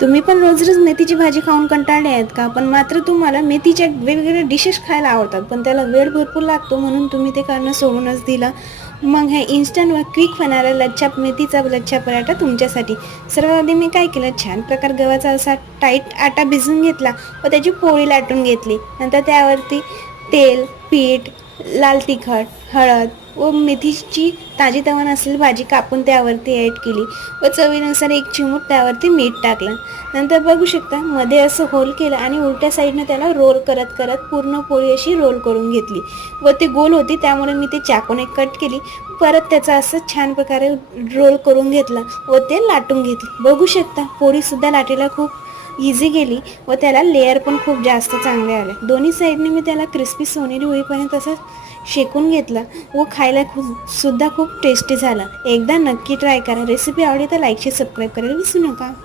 तुम्ही पण रोज रोज मेथीची भाजी खाऊन कंटाळले आहेत का? पण मात्र तुम्हाला मेथीच्या वेगवेगळ्या डिशेस खायला आवडतात, पण त्याला वेळ भरपूर लागतो म्हणून तुम्ही ते करणं सोडूनच दिलं. मग हे इन्स्टंट व क्विक होणारा मेथीचा लच्छा पराठा तुमच्यासाठी. सर्वात मी काय केलं, छान प्रकार गव्हाचा असा टाईट आटा भिजवून घेतला व त्याची पोळी लाटून घेतली. नंतर त्यावरती तेल, पीठ, लाल तिखट, हळद व मेथीची ताजी तवण असलेली भाजी कापून त्यावरती ॲड केली व चवीनुसार एक चिमूट त्यावरती मीठ टाकलं. नंतर बघू शकता मध्ये असं होल केलं आणि उलट्या साईडनं त्याला रोल करत करत पूर्ण पोळी अशी रोल करून घेतली व ती गोल होती त्यामुळे मी ते चाकूने कट केली. परत त्याचा असं छान प्रकारे रोल करून घेतला व ते लाटून घेतले. बघू शकता पोळीसुद्धा लाटायला खूप इझी गेली व त्याला लेअर पण खूप जास्त चांगले आले. दोन्ही साईडने मी त्याला क्रिस्पी सोनेरी होईपर्यंत तसं शेकून घेतला व खायला खूप टेस्टी झाला. एकदा नक्की ट्राय करा. रेसिपी आवडली तर लाईक शेअर सबस्क्राईब करायला विसरू नका.